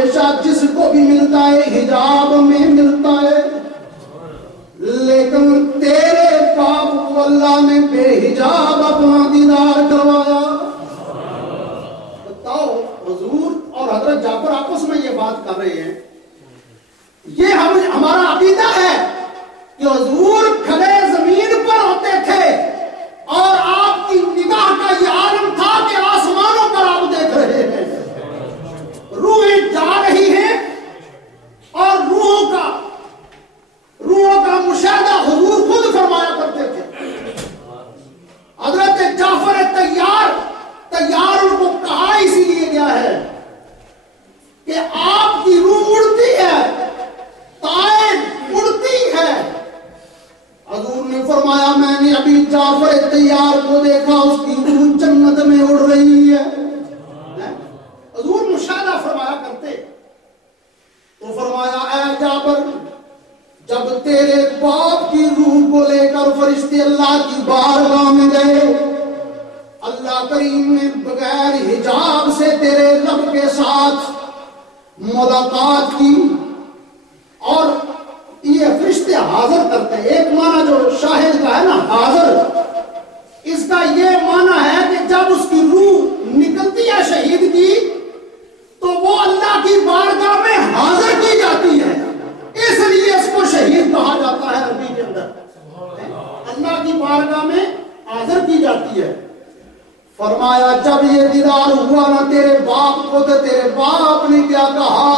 جس کو بھی ملتا ہے حجاب میں ملتا ہے، لیکن تیرے باپ کو اللہ نے بے حجاب اپنا دیدار کروایا۔ بتاؤ، حضور اور حضرت جعفر آپس میں یہ بات کر رہے ہیں، یہ ہمارا عقیدہ ہے کہ حضور کھڑے زمین پر ہوتے تھے اور آپ کی نگاہ کا یہ عالم تھا کہ آسمانوں پر آپ دیکھ رہے ہیں، روحیں جا رہی ہیں اور روحوں کا مشاہدہ حضور خود فرمایا کرتے تھے۔ حضرت جعفر تیار ان کو کہا اسی لیے گیا ہے کہ آپ کی روح اڑتی ہے، طائر اڑتی ہے۔ حضور نے فرمایا میں نے ابھی جعفر تیار کو دیکھا، اس کی روح جنت میں اڑ رہی ہے۔ حضور مشاہدہ فرمایا کرتے تو فرمایا اے جعفر، جب تیرے باپ کی روح کو لے کر فرشتے اللہ کی بارگاہ میں گئے، اللہ کریم نے بغیر حجاب سے تیرے رب کے ساتھ ملاقات کی، اور یہ فرشتے حاضر کرتے ہیں۔ ایک معنی جو شاہد کا ہے نا، حاضر، اس کا یہ معنی ہے کہ جب اس کی روح نکلتی ہے شہید کی تو وہ اللہ کی بارگاہ میں حاضر کی جاتی ہے، اس لیے اس کو شہید کہا جاتا ہے عربی کے اندر، اللہ کی بارگاہ میں حاضر کی جاتی ہے۔ فرمایا جب یہ دیدار ہوا نا تیرے باپ کو، تو تیرے باپ نے کیا کہا؟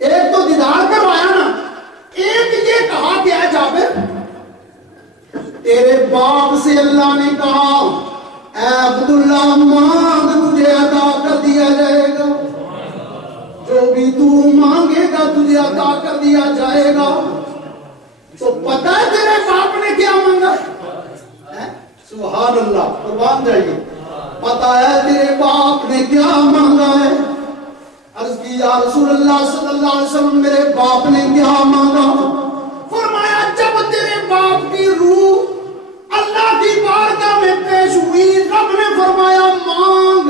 ایک تو دیدار کروایا نا، ایک یہ کہا کہ اے جابر، تیرے باپ سے اللہ نے کہا اے عبداللہ مانگ تجھے عطا کر دیا جائے گا، جو بھی تو مانگے گا تجھے عطا کر دیا جائے گا۔ تو پتہ ہے تیرے باپ نے کیا مانگا؟ سبحان اللہ، قربان جائیے، پتہ ہے تیرے باپ نے کیا مانگا ہے؟ عرض کی یا رسول اللہ صلی اللہ علیہ وسلم میرے باپ نے کیا مانگا؟ فرمایا جب تیرے باپ کی روح اللہ کی بارگاہ میں پیش ہوئی، رب نے فرمایا مانگ،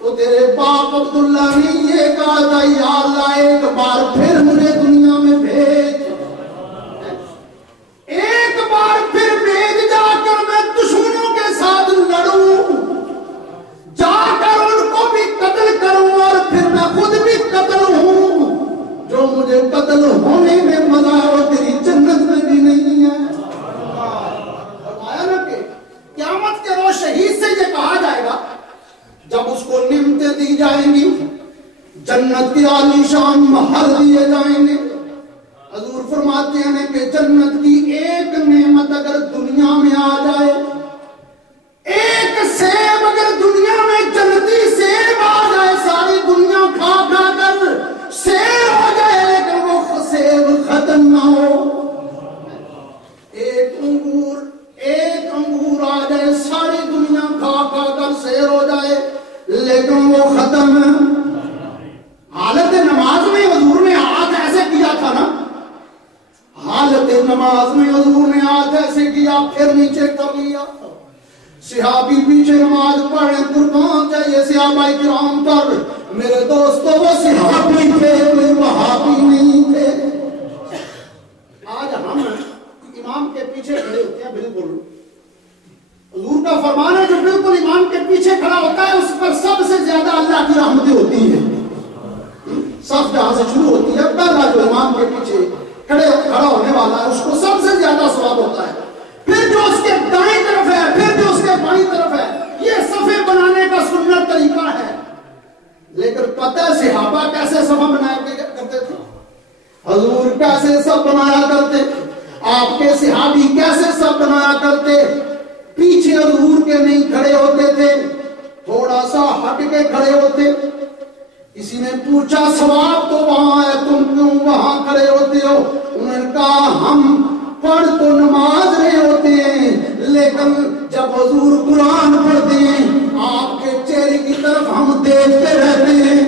تو تیرے باپ عبداللہ نے یہ کہا تھا یا اللہ ایک بار پھر مجھے دنیا میں بھیج، ایک بار پھر بھیج، جا کر میں دشمنوں کے ساتھ لڑوں، جا کر ان کو بھی قتل کروں اور پھر میں خود بھی قتل ہوں، جو مجھے قتل ہونے میں مزہ ہے وہ تیری جنت میں بھی نہیں ہے۔ قیامت کے روز شہید سے یہ کہا جائے گا جب اس کو نعمتیں دی جائیں گی، جنت کی عالی شان محل دیے جائیں گے، حضور فرماتے ہیں کہ جنت کی ایک نعمت اگر دنیا میں آ جائے، ایک سیب اگر دنیا میں جنتی سیب آ جائے، ساری دنیا کھا کھا کر سیب ہو جائے لیکن وہ سیب ختم نہ ہو، ایک انگور آ جائے، ساری دنیا کھا کھا کر سیر ہو جائے لیکن وہ ختم ہے۔ حالت نماز میں حضور نے ہاتھ ایسے کیا تھا نا، حالت نماز میں حضور نے ہاتھ ایسے کیا پھر نیچے کر لیا، صحابی پیچھے نماز پڑھیں قربان چاہیے صحابہ کرام پر، میرے دوستو وہ صحابی تھے کوئی وہابی نہیں تھے۔ آج ہم امام کے پیچھے کھڑے ہوتے ہیں، بالکل حضور کا فرمان ہے جو بالکل امام کے پیچھے کھڑا ہوتا ہے اس پر سب سے زیادہ اللہ کی رحمتیں ہوتی ہیں، سب جہاں سے شروع ہوتی ہے، پہلا جو امام کے پیچھے کھڑا ہونے والا ہے اس کو سب سے زیادہ ثواب ہوتا ہے، پھر جو اس کے دائیں طرف ہے، پھر جو اس کے بائیں طرف ہے، یہ صفے بنانے کا سنت طریقہ ہے۔ لیکن پتہ ہے صحابہ کیسے صفہ بنایا کرتے تھے، حضور کیسے سب بنایا کرتے، آپ کے صحابی کیسے سب بنایا کرتے، پیچھے حضور کے نہیں کھڑے ہوتے تھے، تھوڑا سا ہٹ کے کھڑے ہوتے۔ کسی نے پوچھا ثواب تو وہاں ہے تم کیوں وہاں کھڑے ہوتے ہو؟ انہوں نے کہا ہم پڑھ تو نماز رہے ہوتے ہیں لیکن جب حضور قرآن پڑھتے ہیں آپ کے چہرے کی طرف ہم دیکھتے رہتے ہیں،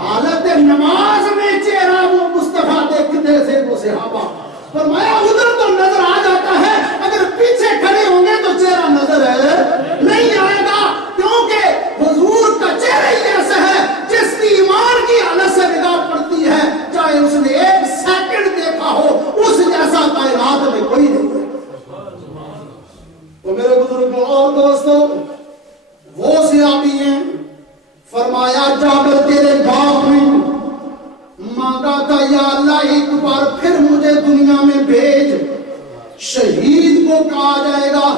حالت نماز میں چہرہ وہ مصطفیٰ دیکھتے تھے وہ صحابہ، فرمایا ادھر تو نظر آ جاتا ہے، اگر پیچھے کھڑے ہوں گے تو چہرہ نظر نہیں آئے گا، کیونکہ حضور کا چہرہ ہی ایسا ہے جس فرمایا جابر تیرے باپ نے مانگا تھا یا اللہ ایک بار پھر مجھے دنیا میں بھیج، شہید کو کہا جائے گا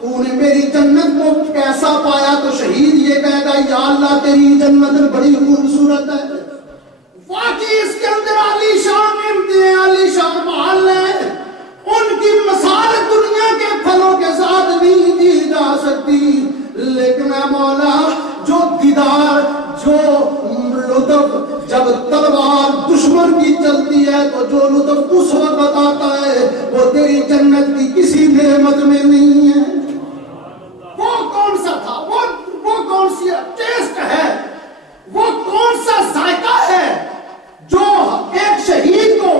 تو نے میری جنت کو کیسا پایا، تو شہید یہ کہے گا یا اللہ تیری جنت بڑی خوبصورت ہے، واقعی اس کے اندر عالی شان نعمتیں ہیں، عالی شان محل ہے، ان کی مثال دنیا کے پھلوں کے ساتھ نہیں دی جا سکتی، لیکن اے مولا جو دیدار، جو لطف جب تلوار دشمن کی چلتی ہے تو جو لطف اس وقت آتا ہے وہ تیری جنت کی کسی نعمت میں نہیں ہے۔ وہ کون سا تھا، وہ کون سی ٹیسٹ ہے، وہ کون سا ذائقہ ہے جو ایک شہید کو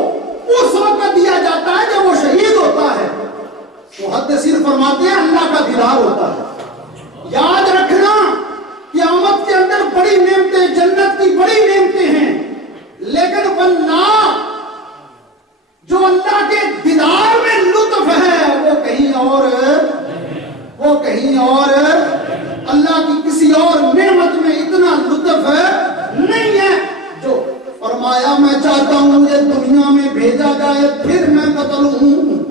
اس وقت دیا جاتا ہے جب وہ شہید ہوتا ہے؟ محدثین فرماتے ہیں اللہ کا دیدار ہوتا ہے۔ یاد رکھنا قیامت کے اندر بڑی نعمتیں، جنت کی بڑی نعمتیں ہیں، لیکن واللہ جو اللہ کے دیدار میں لطف ہے وہ کہیں اور، وہ کہیں اور، اللہ کی کسی اور نعمت میں اتنا لطف نہیں ہے۔ جو فرمایا میں چاہتا ہوں مجھے دنیا میں بھیجا جائے، پھر میں قتل ہوں،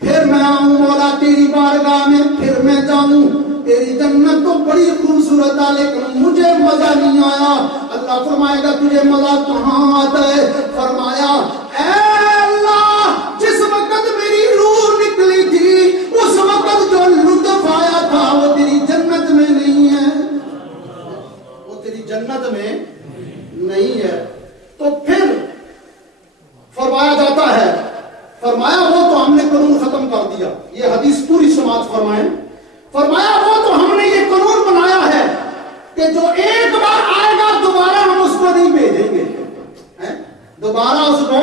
پھر میں آؤں مولا تیری بارگاہ میں، پھر میں جاؤں، تیری جنت تو بڑی خوبصورت ہے لیکن مجھے مزہ نہیں آیا۔ اللہ فرمائے گا تجھے مزہ کہاں آتا ہے؟ فرمایا اے اللہ جس وقت میری روح نکلی تھی اس وقت جو لطف آیا تھا وہ تیری جنت میں نہیں ہے، وہ تیری جنت میں نہیں ہے۔ تو پھر فرمایا جاتا ہے، فرمایا وہ تو ہم نے قانون ختم کر دیا، یہ حدیث پوری سماعت فرمائیں، فرمایا وہ تو ہم نے یہ قانون بنایا ہے کہ جو ایک بار آئے گا دوبارہ ہم اس کو نہیں بھیجیں گے، دوبارہ اس کو،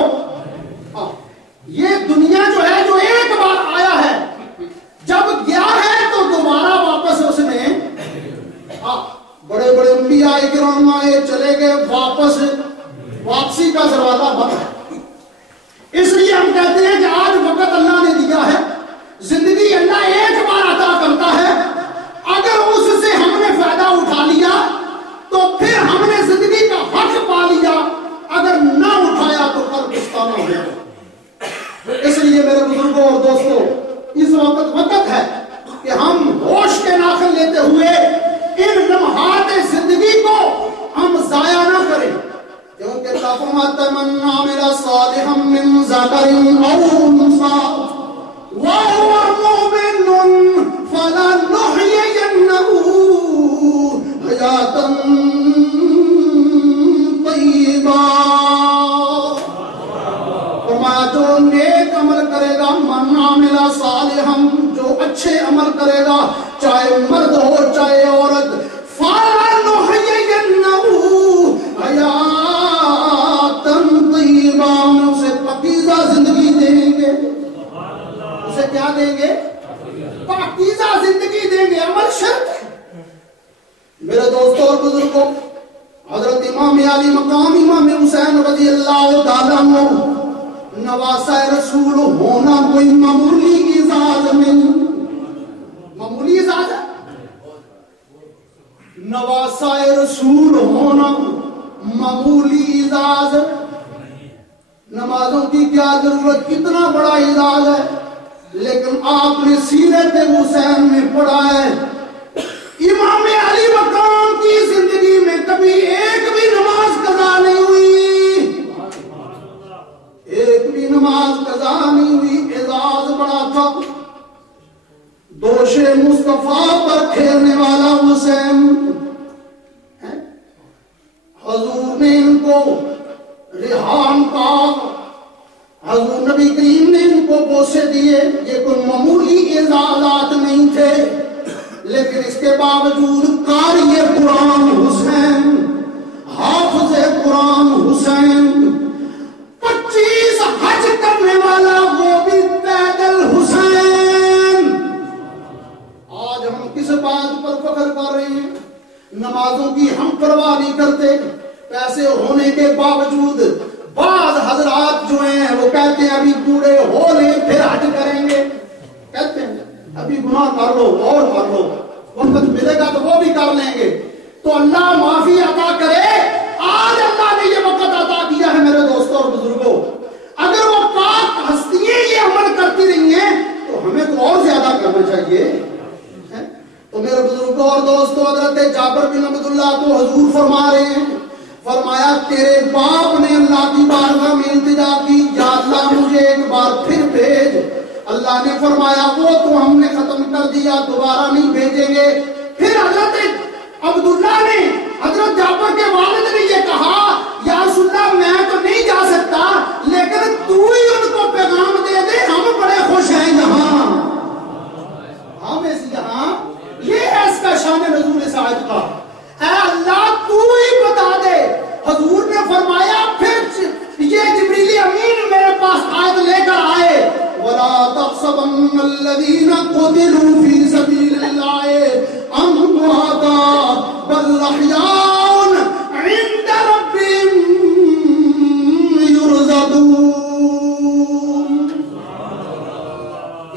یہ دنیا جو ہے جو ایک بار آیا ہے جب گیا ہے تو دوبارہ واپس اس نے، بڑے بڑے انبیاء کرام آئے چلے گئے، واپسی کا دروازہ بند ہے۔ اس لیے ہم کہتے ہیں کہ آج وقت اللہ نے دیا ہے، زندگی اللہ ایک بار عطا کرتا ہے، اگر اس سے ہم نے فائدہ اٹھا لیا تو پھر ہم نے زندگی کا حق پا لیا، اگر نہ اٹھایا تو کل پچھتانا ہوگا۔ اس لیے میرے بزرگوں اور دوستوں اس وقت ہے کہ ہم ہوش کے ناخن لیتے ہوئے ان لمحات زندگی کو ہم ضائع نہ کریں، کیونکہ فرماتا ہے من عمل صالحا من ذکر او انثى وهو مؤمن فلنحيينه حياة طیبہ۔ فرمایا جو نیک عمل کرے گا، من عمل صالحا، جو اچھے عمل کرے گا، چاہے مرد ہو چاہے عورت، فلنحيينه حیاة طیبہ، اسے پاکیزہ زندگی دیں گے۔ اسے کیا دیں گے؟ پاکیزہ زندگی دیں گے۔ عمل شرط ہے۔ میرے دوستوں اور بزرگوں، حضرت امام علی مقام امام حسین رضی اللہ تعالیٰ عنہ نواسہ رسول ہونا کوئی معمولی اعزاز نہیں، معمولی اعزاز ہے۔ نواسہ رسول ہونا معمولی اعزاز، نمازوں کی کیا ضرورت، کتنا بڑا اعزاز ہے، لیکن آپ نے سیرت حسین میں پڑھا ہے امام علی مقام کی زندگی میں کبھی ایک بھی نماز قضا نہیں ہوئی، ایک بھی نماز قضا نہیں ہوئی۔ اعزاز بڑا تھا، دوش مصطفیٰ پر کھیلنے والا حسین، حضور نے ان کو ریحان کا، حضور نبی کریم نے ان کو بوسے دیے، یہ کوئی معمولی اعزازات نہیں تھے، لیکن اس کے باوجود قاری قرآن حسین، حافظ قرآن حسین، 25 حج کرنے والا وہ بھی پیدل حسین۔ آج ہم کس بات پر فخر کر رہے ہیں؟ نمازوں کی ہم پرواہ نہیں کرتے، پیسے ہونے کے باوجود بعض حضرات جو ہیں وہ کہتے ہیں ابھی بوڑھے ہو لیں پھر حج کریں گے، کہتے ہیں ابھی گناہ کر لو اور کر لو، وقت ملے گا تو وہ بھی کر لیں گے۔ تو اللہ معافی عطا کرے. آج اللہ نے یہ وقت عطا کیا ہے میرے دوستوں اور بزرگوں، اگر وہ پاک ہستیاں یہ عمل کرتی رہی ہیں تو ہمیں تو اور زیادہ کرنا چاہیے. تو میرے بزرگوں اور دوستوں، حضرت جابر بن عبداللہ کو حضور فرما رہے ہیں، فرمایا تیرے باپ نے اللہ کی بارگاہ میں التجا کی، یا اللہ مجھے ایک بار پھر بھیج. اللہ نے فرمایا وہ تو ہم نے ختم کر دیا، دوبارہ نہیں بھیجیں گے. پھر حضرت عبداللہ نے، حضرت جابر کے والد نے یہ کہا، یا رسول اللہ میں تو نہیں جا سکتا لیکن تو ہی ان کو پیغام دے دے، ہم بڑے خوش ہیں یہاں، ہم اس یہاں. یہ ہے اس کا شان نزول اس آیت کا. اے اللہ تو ہی بتا دے. حضور نے فرمایا پھر یہ جبریل امین میرے پاس آیت لے کر آئے، وَلَا تَحْسَبَنَّ الَّذِينَ قُتِلُوا فِي سَبِيلِ اللَّهِ أَمْوَاتًا بَلْ أَحْيَاءٌ عِندَ رَبِّهِمْ يُرْزَقُونَ.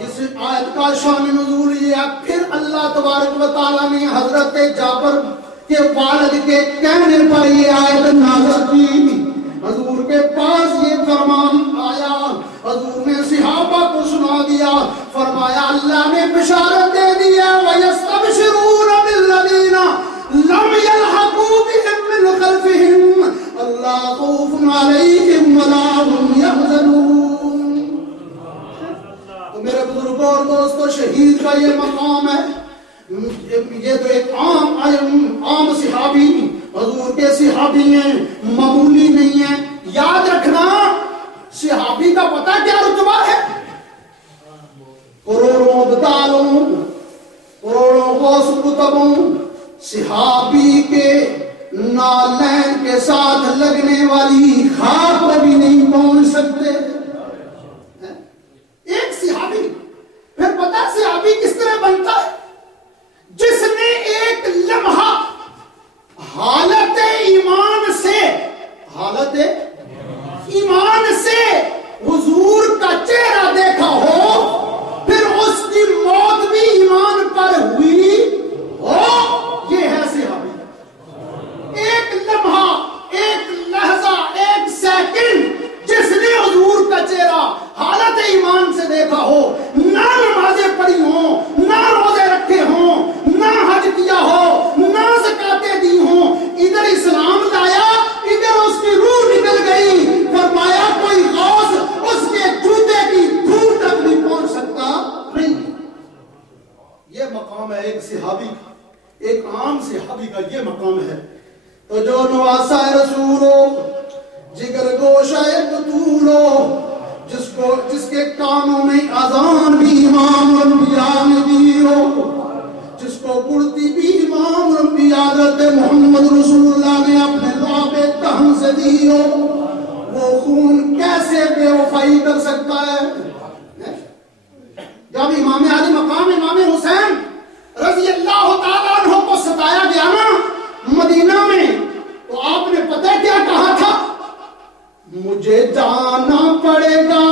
اس آیت کا شان نزول یہ ہے. پھر اللہ تبارک و تعالیٰ نے حضرت جابر کے والد کے کہنے پر یہ آیت نازل کی. حضور کے پاس یہ فرمان آیا، حضور نے صحابہ کو سنا دیا، فرمایا اللہ نے بشارت دے دی ہے، وَيَسْتَبْشِرُونَ بِالَّذِينَ لَمْ يَلْحَقُوا بِهِم مِّنْ خَلْفِهِمْ أَلَّا خَوْفٌ عَلَيْهِمْ وَلَا هُمْ يَحْزَنُونَ. تو میرے بزرگوں اور دوستوں، شہید کا یہ مقام ہے. یہ تو ایک عام صحابی، حضور کے صحابی ہیں، معمولی نہیں ہیں. یاد رکھنا صحابی کا پتہ کیا رتبہ ہے؟ کروڑوں بدالوں، کروڑوں غوث کتبوں، صحابی کے نالین کے ساتھ لگنے والی خاک کو بھی نہیں پہنچ سکتے. ایک صحابی. پھر پتہ صحابی کس طرح بنتا ہے؟ جس نے ایک لمحہ حالت ایمان سے حضور کا چہرہ دیکھا ہو، پھر اس کی موت بھی ایمان پر ہوئی ہو، یہ ہے صحابی. ایک لمحہ، ایک لحظہ، ایک سیکنڈ جس نے حضور کا چہرہ حالت ایمان سے دیکھا ہو، نہ نمازیں پڑھی ہوں، نہ روزے رکھے ہوں، نہ حج کیا ہو، نہ زکاتیں دی ہوں، ادھر اسلام لایا، ادھر اس کی روح نکل گئی. فرمایا کوئی غوث اس کے جوتے کی دھول تک نہیں پہنچ سکتا. نہیں، یہ مقام ہے ایک صحابی کا، ایک عام صحابی کا یہ مقام ہے. تو جو نواسا رسول ہو، جگر گوشہ بطول ہو، جس کے کانوں میں اذان بھی امام الانبیاء نے دی ہو، جس کو پڑھتی بھی امام الانبیاء حضرت محمد رسول اللہ نے اپنے لعاب تہن سے دی ہو، وہ خون کیسے بے وفائی کر سکتا ہے؟ جب امام علی مقام امام حسین رضی اللہ تعالیٰ عنہ کو ستایا گیا نا مدینہ میں، تو آپ نے پتہ کیا کہا تھا؟ مجھے جانا پڑے گا